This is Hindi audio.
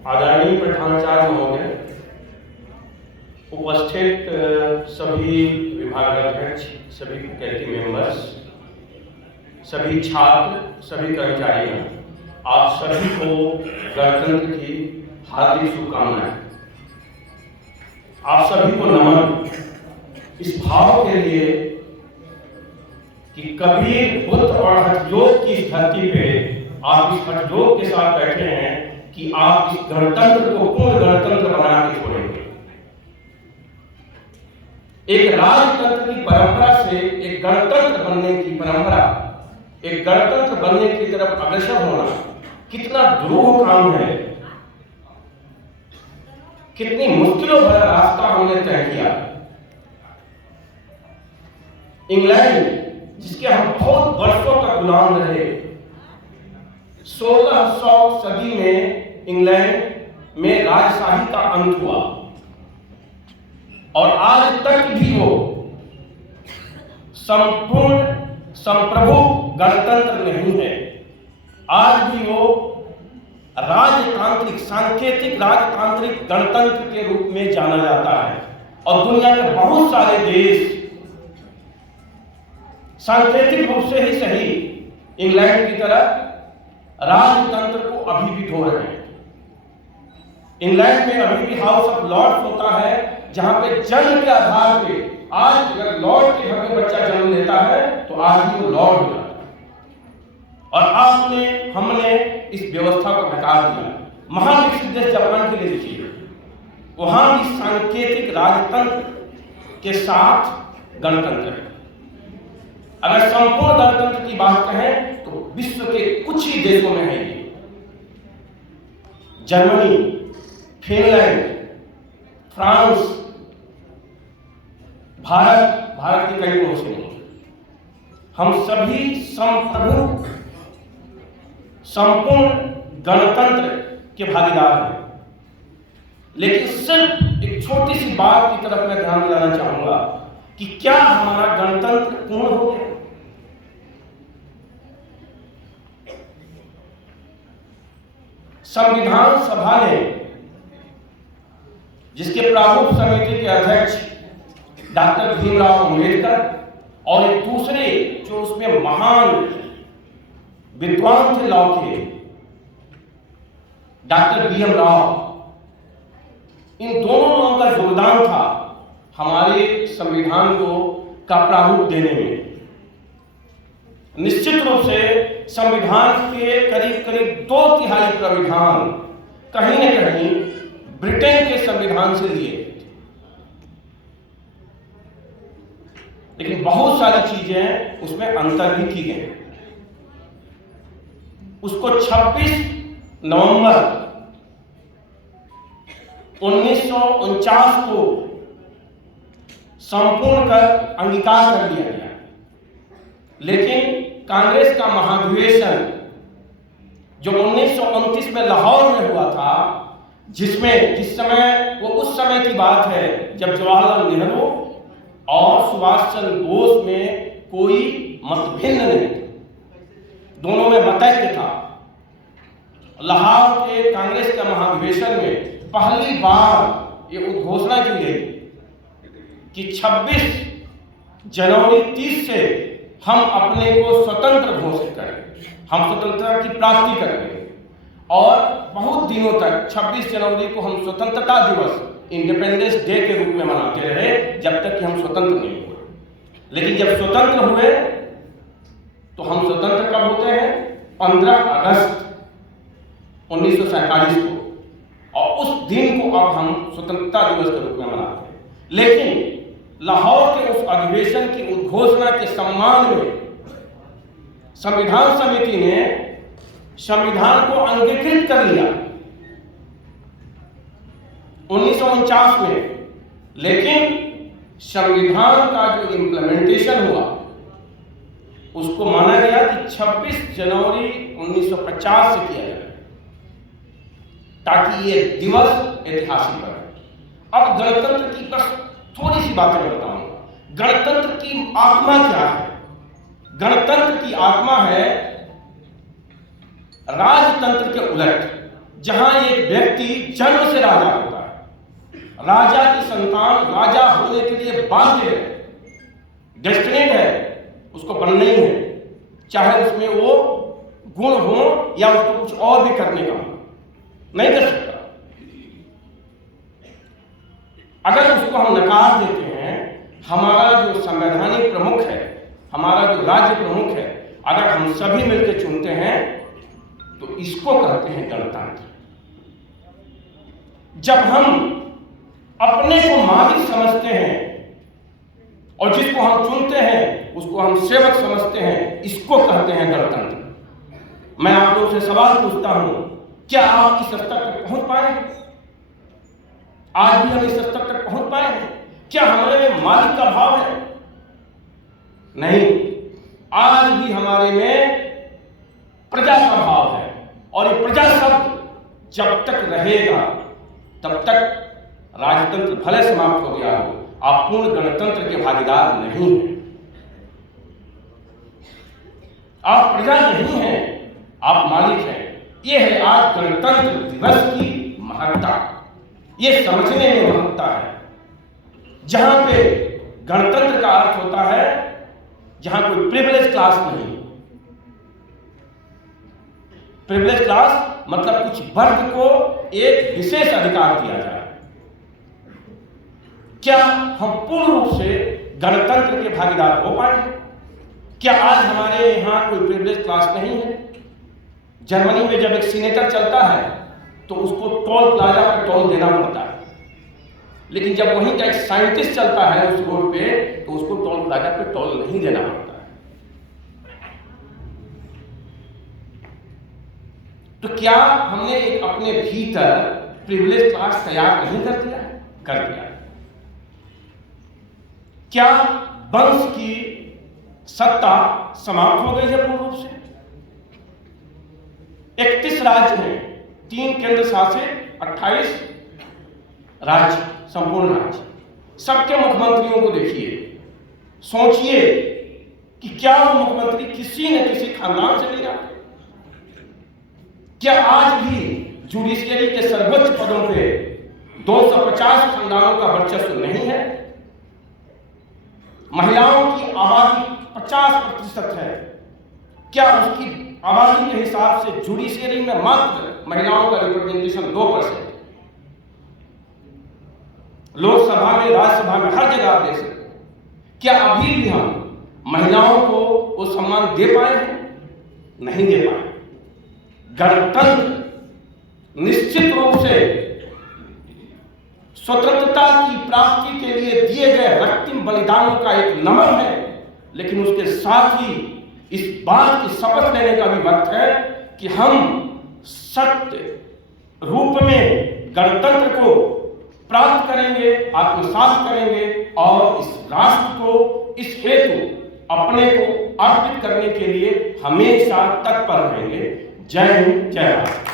आदरणीय प्रधानाचार्य महोदय, उपस्थित सभी विभागाध्यक्ष, सभी फैकल्टी मेंबर्स, सभी छात्र, सभी कर्मचारियों, आप सभी को गणतंत्र की हार्दिक शुभकामनाएं। आप सभी को नमन इस भाव के लिए कि कबीर, बुद्ध और हठयोग की इस धरती पे आप इस हठयोग के साथ बैठे हैं कि आप इस गणतंत्र को पूर्ण गणतंत्र बना के छोड़ेंगे। एक राजतंत्र की परंपरा से एक गणतंत्र बनने की परंपरा, एक गणतंत्र बनने की तरफ अग्रसर होना कितना दुरूह काम है, कितनी मुश्किलों भरा रास्ता हमने तय किया। इंग्लैंड, जिसके हम बहुत वर्षों तक गुलाम रहे, 1600 सदी में इंग्लैंड में राजशाही का अंत हुआ और आज तक भी वो संपूर्ण संप्रभु गणतंत्र नहीं है। आज भी वो राजतांत्रिक, सांकेतिक राजतांत्रिक गणतंत्र के रूप में जाना जाता है और दुनिया के बहुत सारे देश सांकेतिक रूप से ही सही इंग्लैंड की तरह राजतंत्र को अभी भी ढो रहे हैं। इंग्लैंड में अभी भी हाउस ऑफ लॉर्ड्स होता है, जहां पे जन्म के आधार पे आज अगर लॉर्ड के घर में बच्चा जन्म लेता है तो आज भी वो लॉर्ड हो जाता है। और हमने इस व्यवस्था को नकार दिया। महाविकसित देश जापान के लिए देखिए, वहां भी सांकेतिक राजतंत्र के साथ गणतंत्र है। अगर संपूर्ण गणतंत्र की बात कहें तो विश्व के कुछ ही देशों में है ये। जर्मनी, फिनलैंड, फ्रांस, भारत के कई देशों में हम सभी संप्रभु संपूर्ण गणतंत्र के भागीदार हैं। लेकिन सिर्फ एक छोटी सी बात की तरफ मैं ध्यान दिलाना चाहूंगा कि क्या हमारा गणतंत्र पूर्ण हो गया? संविधान सभा ने, जिसके प्रारूप समिति के अध्यक्ष डॉक्टर भीमराव अंबेडकर और एक दूसरे जो उसमें महान विद्वान थे लॉ के, डॉक्टर बीएम राव, इन दोनों लोगों का योगदान था हमारे संविधान को का प्रारूप देने में। निश्चित रूप से संविधान के करीब करीब 2/3 प्राविधान कहीं न कहीं ब्रिटेन के संविधान से लिए, लेकिन बहुत सारी चीजें उसमें अंतर भी की गई। उसको 26 नवंबर 1949 को संपूर्ण कर अंगीकार कर लिया गया। लेकिन कांग्रेस का महाधिवेशन जो 1929 में लाहौर में हुआ था, जिस समय वो उस समय की बात है जब जवाहरलाल नेहरू और सुभाष चंद्र बोस में कोई मतभिन्न नहीं, दोनों में मतैक्य था। लाहौर के कांग्रेस के महाधिवेशन में पहली बार ये उद्घोषणा की गई कि 26 जनवरी 30 से हम अपने को स्वतंत्र घोषित करेंगे, हम स्वतंत्रता की प्राप्ति करेंगे। और बहुत दिनों तक 26 जनवरी को हम स्वतंत्रता दिवस, इंडिपेंडेंस डे के रूप में मनाते रहे, जब तक कि हम स्वतंत्र नहीं हुए। लेकिन जब स्वतंत्र हुए तो हम स्वतंत्र कब होते हैं? 15 अगस्त 1947 को, और उस दिन को अब हम स्वतंत्रता दिवस के रूप में मनाते हैं। लेकिन लाहौर के उस अधिवेशन की उद्घोषणा के सम्मान में संविधान समिति ने संविधान को अंगीकृत कर लिया 1949 में। लेकिन संविधान का जो इम्प्लीमेंटेशन हुआ उसको माना गया कि 26 जनवरी 1950 से किया जाए, ताकि ये दिवस ऐतिहासिक बने। अब गणतंत्र की बस थोड़ी सी बातें मैं बताऊंगा। गणतंत्र की आत्मा क्या है? गणतंत्र की आत्मा है राजतंत्र के उलट जहां एक व्यक्ति जन्म से राजा होता है, राजा की संतान राजा होने के लिए बाध्य है, डेस्टिनेड है, उसको बनना ही है, चाहे उसमें वो गुण हो या उसको कुछ और भी करने का हो, नहीं कर सकता। अगर उसको हम नकार देते हैं, हमारा जो संवैधानिक प्रमुख है, हमारा जो राज्य प्रमुख है, अगर हम सभी मिलकर चुनते हैं तो इसको कहते हैं गणतंत्र। जब हम अपने को मालिक समझते हैं और जिसको हम चुनते हैं उसको हम सेवक समझते हैं, इसको कहते हैं गणतंत्र। मैं आप लोगों से सवाल पूछता हूं, क्या आप इस स्तर तक पहुंच पाए हैं? आज भी हम इस स्तर तक पहुंच पाए हैं? क्या हमारे में मालिक का भाव है? नहीं, आज भी हमारे में प्रजा का भाव है, और ये प्रजा शब्द जब तक रहेगा तब तक राजतंत्र भले समाप्त हो गया हो, आप पूर्ण गणतंत्र के भागीदार नहीं हैं। आप प्रजा नहीं हैं, आप मालिक हैं। यह है आज गणतंत्र दिवस की महत्ता, ये समझने में महत्ता है। जहां पे गणतंत्र का अर्थ होता है जहां कोई प्रिविलेज क्लास नहीं। प्रिविलेज क्लास मतलब कुछ वर्ग को एक विशेष अधिकार दिया जाए। क्या हम पूर्ण रूप से गणतंत्र के भागीदार हो पाए? क्या आज हमारे यहां कोई प्रिविलेज क्लास नहीं है? जर्मनी में जब एक सीनेटर चलता है तो उसको टोल प्लाजा पर टोल देना पड़ता है, लेकिन जब वहीं का एक साइंटिस्ट चलता है उस रोड पे तो उसको टोल प्लाजा पे टोल नहीं देना पड़ता है। तो क्या हमने एक अपने भीतर प्रिविलेज क्लास तैयार नहीं कर दिया? कर दिया। क्या वंश की सत्ता समाप्त हो गई है पूर्ण रूप से? 31 राज्य हैं, 3 केंद्र शासित, 28 राज्य, संपूर्ण राज्य। सबके मुख्यमंत्रियों को देखिए, सोचिए कि क्या वो मुख्यमंत्री किसी न किसी खानदान से नहीं आते? क्या आज भी जुडिशियरी के सर्वोच्च पदों पे 250 खानदानों का वर्चस्व नहीं है? महिलाओं की आबादी 50% है। क्या उसकी आबादी के हिसाब से जुडिशियरी में मात्र महिलाओं का रिप्रेजेंटेशन 2%? लोकसभा में, राज्यसभा में, हर जगह आप देख सकते हैं। क्या अभी भी हम महिलाओं को वो सम्मान दे पाए हैं? नहीं दे पाए। गणतंत्र निश्चित रूप से स्वतंत्रता की प्राप्ति के लिए दिए गए रक्तिम बलिदानों का एक नमन है, लेकिन उसके साथ ही इस बात की शपथ लेने का भी वक्त है कि हम सत्य रूप में गणतंत्र को प्राप्त करेंगे, आत्मसात करेंगे और इस राष्ट्र को इस हेतु अपने को अर्पित करने के लिए हमेशा तत्पर रहेंगे। जय हिंद, जय भारत।